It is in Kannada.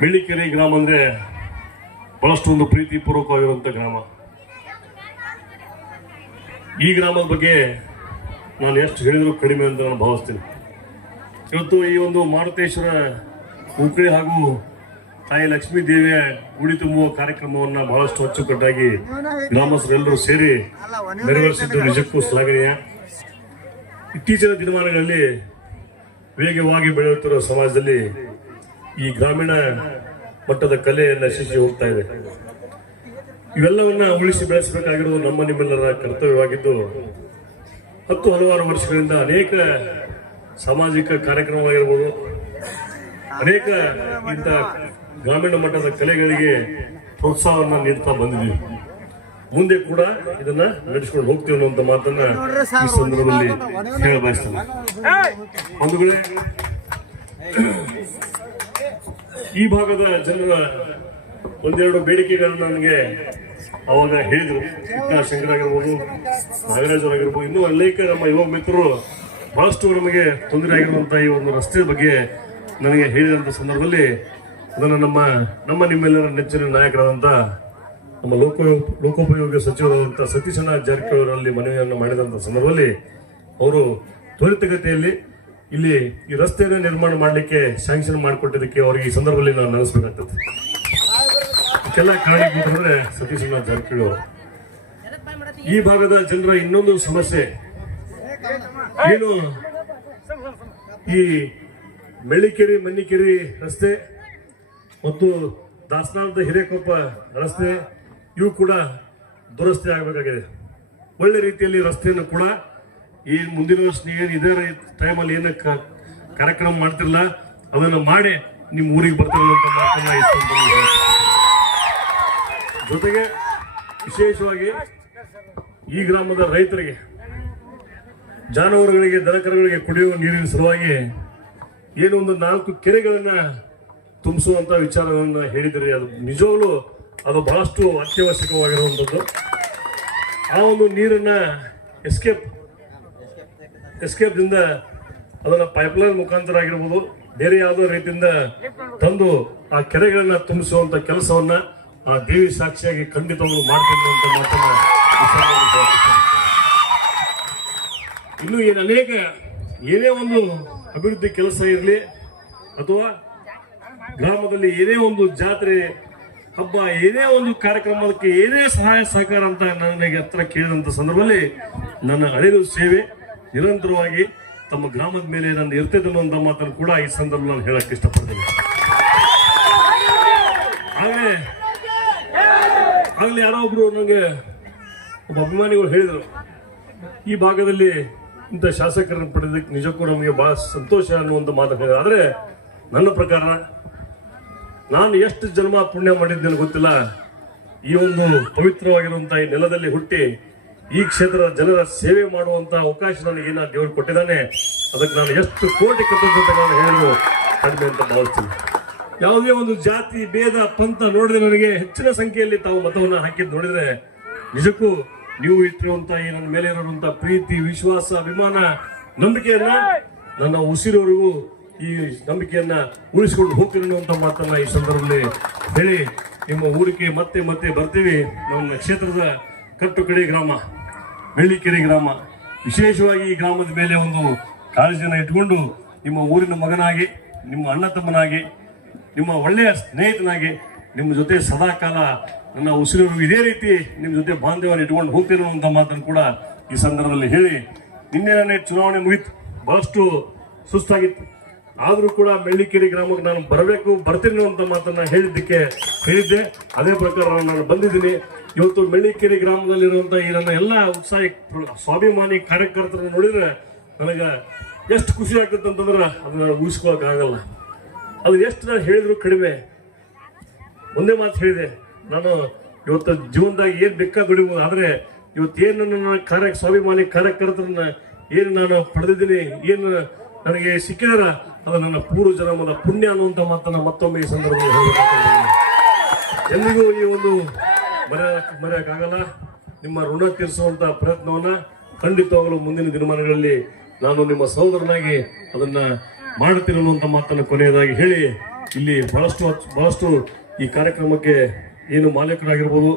ಬೆಳ್ಳಿಕೆರೆ ಗ್ರಾಮ ಅಂದರೆ ಬಹಳಷ್ಟು ಒಂದು ಪ್ರೀತಿಪೂರ್ವಕವಾಗಿರುವಂಥ ಗ್ರಾಮ ಈ ಗ್ರಾಮದ ಬಗ್ಗೆ ನಾನು ಎಷ್ಟು ಹೇಳಿದರೂ ಕಡಿಮೆ ಅಂತ ನಾನು ಭಾವಿಸ್ತೀನಿ. ಇವತ್ತು ಈ ಒಂದು ಮಾರುತೇಶ್ವರ ಉಕ್ಕಳಿ ಹಾಗೂ ತಾಯಿ ಲಕ್ಷ್ಮೀ ದೇವಿಯ ಗುಡಿ ತುಂಬುವ ಕಾರ್ಯಕ್ರಮವನ್ನು ಬಹಳಷ್ಟು ಅಚ್ಚುಕಟ್ಟಾಗಿ ಗ್ರಾಮಸ್ಥರೆಲ್ಲರೂ ಸೇರಿ ನೆರವೇರಿಸಿದ್ದು ನಿಜಕ್ಕೂ ಶ್ಲಾಘನೀಯ. ಇತ್ತೀಚಿನ ದಿನಮಾನಗಳಲ್ಲಿ ವೇಗವಾಗಿ ಬೆಳೆಯುತ್ತಿರುವ ಸಮಾಜದಲ್ಲಿ ಈ ಗ್ರಾಮೀಣ ಮಟ್ಟದ ಕಲೆ ನಶಿಸಿ ಹೋಗ್ತಾ ಇದೆ. ಇವೆಲ್ಲವನ್ನ ಉಳಿಸಿ ಬೆಳೆಸಬೇಕಾಗಿರುವುದು ನಮ್ಮ ನಿಮ್ಮೆಲ್ಲರ ಕರ್ತವ್ಯವಾಗಿದ್ದು, ಹತ್ತು ಹಲವಾರು ವರ್ಷಗಳಿಂದ ಅನೇಕ ಸಾಮಾಜಿಕ ಕಾರ್ಯಕ್ರಮವಾಗಿರ್ಬೋದು, ಅನೇಕ ಇಂಥ ಗ್ರಾಮೀಣ ಮಟ್ಟದ ಕಲೆಗಳಿಗೆ ಪ್ರೋತ್ಸಾಹವನ್ನು ನೀಡ್ತಾ ಬಂದಿದ್ದೀವಿ. ಮುಂದೆ ಕೂಡ ಇದನ್ನ ನಡೆಸ್ಕೊಂಡು ಹೋಗ್ತೀವಿ ಅನ್ನುವಂಥ ಮಾತನ್ನ ಈ ಸಂದರ್ಭದಲ್ಲಿ ಹೇಳ ಬಯಸ್ತೇನೆ ಒಂದು ವೇಳೆ ಈ ಭಾಗದ ಜನರ ಒಂದೆರಡು ಬೇಡಿಕೆಗಳನ್ನು ನನಗೆ ಅವಾಗ ಹೇಳಿದರು. ಶಂಕರ್ ಆಗಿರ್ಬೋದು, ನಾಗರಾಜ್ ಆಗಿರ್ಬೋದು, ಇನ್ನೂ ಅನೇಕ ನಮ್ಮ ಯುವ ಮಿತ್ರರು ಬಹಳಷ್ಟು ನಮಗೆ ತೊಂದರೆ ಆಗಿರುವಂಥ ಈ ಒಂದು ರಸ್ತೆ ಬಗ್ಗೆ ನನಗೆ ಹೇಳಿದಂಥ ಸಂದರ್ಭದಲ್ಲಿ ಅದನ್ನು ನಮ್ಮ ನಮ್ಮ ನಿಮ್ಮೆಲ್ಲರ ನೆಚ್ಚಿನ ನಾಯಕರಾದಂಥ ನಮ್ಮ ಲೋಕ, ಲೋಕೋಪಯೋಗಿ ಸಚಿವರಾದಂಥ ಸತೀಶಣ್ಣ ಜಾರಕಿಹೊಳಿ ಮನವಿಯನ್ನು ಮಾಡಿದಂಥ ಸಂದರ್ಭದಲ್ಲಿ ಅವರು ತ್ವರಿತಗತಿಯಲ್ಲಿ ಇಲ್ಲಿ ಈ ರಸ್ತೆಯನ್ನು ನಿರ್ಮಾಣ ಮಾಡಲಿಕ್ಕೆ ಸ್ಯಾಂಕ್ಷನ್ ಮಾಡಿಕೊಟ್ಟಿದ್ದಕ್ಕೆ ಅವರಿಗೆ ಈ ಸಂದರ್ಭದಲ್ಲಿ ನಾನು ನೆನೆಸ್ಬೇಕಾಗ್ತದೆ ಇದಕ್ಕೆಲ್ಲ ಕಾರಣಕ್ಕೆ ಸತೀಶ್ ಜಾರಕಿಹೊಳಿ ಅವರು. ಈ ಭಾಗದ ಜನರ ಇನ್ನೊಂದು ಸಮಸ್ಯೆ, ಏನು ಈ ಮೆಳ್ಳಿಕೆರೆ ಮನ್ನಿಕೆರೆ ರಸ್ತೆ ಮತ್ತು ದಾಸನಾಳದ ಹಿರೇಕೊಪ್ಪ ರಸ್ತೆ, ಇವು ಕೂಡ ದುರಸ್ತಿ ಆಗಬೇಕಾಗಿದೆ. ಒಳ್ಳೆ ರೀತಿಯಲ್ಲಿ ರಸ್ತೆಯನ್ನು ಕೂಡ ಈ ಮುಂದಿನ ವರ್ಷ ಏನು ಇದೇ ಟೈಮಲ್ಲಿ ಏನು ಕಾರ್ಯಕ್ರಮ ಮಾಡ್ತಿರಲ್ಲ ಅದನ್ನು ಮಾಡಿ ನಿಮ್ಮ ಊರಿಗೆ ಬರ್ತಿರಲ್ಲ ಅಂತ. ಜೊತೆಗೆ ವಿಶೇಷವಾಗಿ ಈ ಗ್ರಾಮದ ರೈತರಿಗೆ, ಜಾನುವಾರುಗಳಿಗೆ ದನಕರುಗಳಿಗೆ ಕುಡಿಯುವ ನೀರಿನ ಸಲುವಾಗಿ ಏನು ಒಂದು ನಾಲ್ಕು ಕೆರೆಗಳನ್ನು ತುಂಬಿಸುವಂಥ ವಿಚಾರವನ್ನು ಹೇಳಿದರೆ ಅದು ನಿಜವಾಗ್ಲೂ ಅದು ಬಹಳಷ್ಟು ಅತ್ಯವಶ್ಯಕವಾಗಿರುವಂಥದ್ದು ಆ ಒಂದು ನೀರನ್ನು ಎಸ್ಕೇಪ್ ಎಸ್ಕೇಪ್ದಿಂದ ಅದನ್ನ ಪೈಪ್ಲೈನ್ ಮುಖಾಂತರ ಆಗಿರ್ಬೋದು, ಬೇರೆ ಯಾವುದೋ ರೀತಿಯಿಂದ ತಂದು ಆ ಕೆರೆಗಳನ್ನ ತುಂಬಿಸುವಂತ ಕೆಲಸವನ್ನ ಆ ದೇವಿ ಸಾಕ್ಷಿಯಾಗಿ ಖಂಡಿತವಾಗ್ಲೂ ಮಾಡ್ತೀನಿ ಅಂತ ಮಾತನ್ನ ಇನ್ನು ಏನು ಅನೇಕ, ಏನೇ ಒಂದು ಅಭಿವೃದ್ಧಿ ಕೆಲಸ ಇರಲಿ, ಅಥವಾ ಗ್ರಾಮದಲ್ಲಿ ಏನೇ ಒಂದು ಜಾತ್ರೆ, ಹಬ್ಬ, ಏನೇ ಒಂದು ಕಾರ್ಯಕ್ರಮಕ್ಕೆ ಏನೇ ಸಹಾಯ ಸಹಕಾರ ಅಂತ ನನಗೆ ಹತ್ರ ಕೇಳಿದಂತ ಸಂದರ್ಭದಲ್ಲಿ ನನ್ನ ಅಳಿಲು ಸೇವೆ. ನಿರಂತರವಾಗಿ ತಮ್ಮ ಗ್ರಾಮದ ಮೇಲೆ ನಾನು ಇರ್ತಿದ್ದ ಅನ್ನುವಂಥ ಮಾತನ್ನು ಕೂಡ ಈ ಸಂದರ್ಭದಲ್ಲಿ ನಾನು ಹೇಳಕ್ಕೆ ಇಷ್ಟಪಡ್ತೇನೆ. ಆಗಲೇ ಆಗಲೇ ಯಾರೋ ಒಬ್ರು ನನಗೆ ಒಬ್ಬ ಅಭಿಮಾನಿಗಳು ಹೇಳಿದರು, ಈ ಭಾಗದಲ್ಲಿ ಇಂಥ ಶಾಸಕರನ್ನು ಪಡೆದಕ್ಕೆ ನಿಜಕ್ಕೂ ನಮಗೆ ಬಹಳ ಸಂತೋಷ ಅನ್ನುವಂಥ ಮಾತು ಆದರೆ ನನ್ನ ಪ್ರಕಾರ ನಾನು ಎಷ್ಟು ಜನ್ಮ ಪುಣ್ಯ ಮಾಡಿದ್ದೇನೆ ಗೊತ್ತಿಲ್ಲ. ಈ ಒಂದು ಪವಿತ್ರವಾಗಿರುವಂಥ ಈ ನೆಲದಲ್ಲಿ ಹುಟ್ಟಿ ಈ ಕ್ಷೇತ್ರದ ಜನರ ಸೇವೆ ಮಾಡುವಂತ ಅವಕಾಶ ನಾನು ದೇವರು ಕೊಟ್ಟಿದ್ದಾನೆ. ಅದಕ್ಕೆ ನಾನು ಎಷ್ಟು ಕೋಟಿ ಕೃತಜ್ಞತೆಗಳನ್ನು ನಾನು ಹೇಳಲು ಕಡಿಮೆ ಅಂತ ಭಾವಿಸ್ತೀನಿ. ಯಾವುದೇ ಒಂದು ಜಾತಿ, ಭೇದ, ಪಂಥ ನೋಡಿದ್ರೆ ನನಗೆ ಹೆಚ್ಚಿನ ಸಂಖ್ಯೆಯಲ್ಲಿ ತಾವು ಮತವನ್ನು ಹಾಕಿದ್ದು ನೋಡಿದ್ರೆ ನಿಜಕ್ಕೂ ನೀವು ಇಟ್ಟಿರುವಂತ ಈ ನನ್ನ ಮೇಲೆ ಇರುವಂತ ಪ್ರೀತಿ, ವಿಶ್ವಾಸ, ಅಭಿಮಾನ, ನಂಬಿಕೆಯನ್ನ ನನ್ನ ಉಸಿರೋರಿಗೂ ಈ ನಂಬಿಕೆಯನ್ನ ಉಳಿಸಿಕೊಂಡು ಹೋಗ್ತೀನಿ ಮಾತನ್ನ ಈ ಸಂದರ್ಭದಲ್ಲಿ ಹೇಳಿ ನಿಮ್ಮ ಊರಿಗೆ ಮತ್ತೆ ಮತ್ತೆ ಬರ್ತೀವಿ. ನಮ್ಮ ಕ್ಷೇತ್ರದ ಕಟ್ಟುಕಡಿ ಗ್ರಾಮ. ಬೆಳ್ಳಿಕೆರೆ ಗ್ರಾಮ. ವಿಶೇಷವಾಗಿ ಈ ಗ್ರಾಮದ ಮೇಲೆ ಒಂದು ಕಾಳಜಿಯನ್ನು ಇಟ್ಕೊಂಡು ನಿಮ್ಮ ಊರಿನ ಮಗನಾಗಿ, ನಿಮ್ಮ ಅಣ್ಣ ತಮ್ಮನಾಗಿ, ನಿಮ್ಮ ಒಳ್ಳೆಯ ಸ್ನೇಹಿತನಾಗಿ, ನಿಮ್ಮ ಜೊತೆ ಸದಾಕಾಲ ನನ್ನ ಉಸಿರು ಇದೇ ರೀತಿ ನಿಮ್ಮ ಜೊತೆ ಬಾಂಧವ್ಯವನ್ನು ಇಟ್ಕೊಂಡು ಹೋಗ್ತೀನಿ ಅಂತ ಮಾತನ್ನು ಕೂಡ ಈ ಸಂದರ್ಭದಲ್ಲಿ ಹೇಳಿ, ನಿನ್ನೆ ನಾನೇ ಚುನಾವಣೆ ಮುಗಿತು, ಬಹಳಷ್ಟು ಸುಸ್ತಾಗಿತ್ತು. ಆದರೂ ಕೂಡ ಮಳ್ಳಿಕೇರಿ ಗ್ರಾಮಕ್ಕೆ ನಾನು ಬರಬೇಕು, ಬರ್ತೀನಿ ಅಂತ ಮಾತನ್ನ ಹೇಳಿದ್ದಕ್ಕೆ ಹೇಳಿದ್ದೆ. ಅದೇ ಪ್ರಕಾರ ನಾನು ಬಂದಿದ್ದೀನಿ. ಇವತ್ತು ಬೆಳ್ಳಿಕೇರಿ ಗ್ರಾಮದಲ್ಲಿರುವಂಥ ಈ ನನ್ನ ಎಲ್ಲ ಉತ್ಸಾಹಿ ಸ್ವಾಭಿಮಾನಿ ಕಾರ್ಯಕರ್ತರನ್ನು ನೋಡಿದ್ರೆ ನನಗೆ ಎಷ್ಟು ಖುಷಿ ಆಗ್ತದೆ ಅಂತಂದ್ರೆ ಅದನ್ನ ಊಹಿಸ್ಕೊಳಕ್ ಆಗಲ್ಲ. ಅದು ಎಷ್ಟು ನಾನು ಹೇಳಿದ್ರು ಕಡಿಮೆ. ಒಂದೇ ಮಾತು ಹೇಳಿದೆ. ನಾನು ಇವತ್ತು ಜೀವನದಾಗ ಏನು ಬೇಕಾ ದುಡಿಬೋದು, ಆದರೆ ಇವತ್ತು ಏನು ನನ್ನ ಕಾರ್ಯ, ಸ್ವಾಭಿಮಾನಿ ಕಾರ್ಯಕರ್ತರನ್ನ ಏನು ನಾನು ಪಡೆದಿದ್ದೀನಿ, ಏನು ನನಗೆ ಸಿಕ್ಕಿದಾರ ಅದು ನನ್ನ ಪೂರ್ವ ಜನ್ಮದ ಪುಣ್ಯ ಅನ್ನುವಂಥ ಮಾತನ್ನ ಮತ್ತೊಮ್ಮೆ ಈ ಸಂದರ್ಭದಲ್ಲಿ ಹೇಳಬೇಕು ಎಲ್ಲಿಗೂ ಈ ಒಂದು ಮರೆಯ ಮರೆಯಕ್ಕಾಗಲ್ಲ. ನಿಮ್ಮ ಋಣ ತೀರಿಸುವಂತ ಪ್ರಯತ್ನವನ್ನ ಖಂಡಿತವಾಗಲೂ ಮುಂದಿನ ದಿನಮಾನಗಳಲ್ಲಿ ನಾನು ನಿಮ್ಮ ಸಹೋದರನಾಗಿ ಅದನ್ನ ಮಾಡ್ತೀನಿ ಅನ್ನುವಂಥ ಮಾತನ್ನು ಕೊನೆಯದಾಗಿ ಹೇಳಿ, ಇಲ್ಲಿ ಬಹಳಷ್ಟು ಬಹಳಷ್ಟು ಈ ಕಾರ್ಯಕ್ರಮಕ್ಕೆ ಏನು ಮಾಲೀಕರಾಗಿರ್ಬೋದು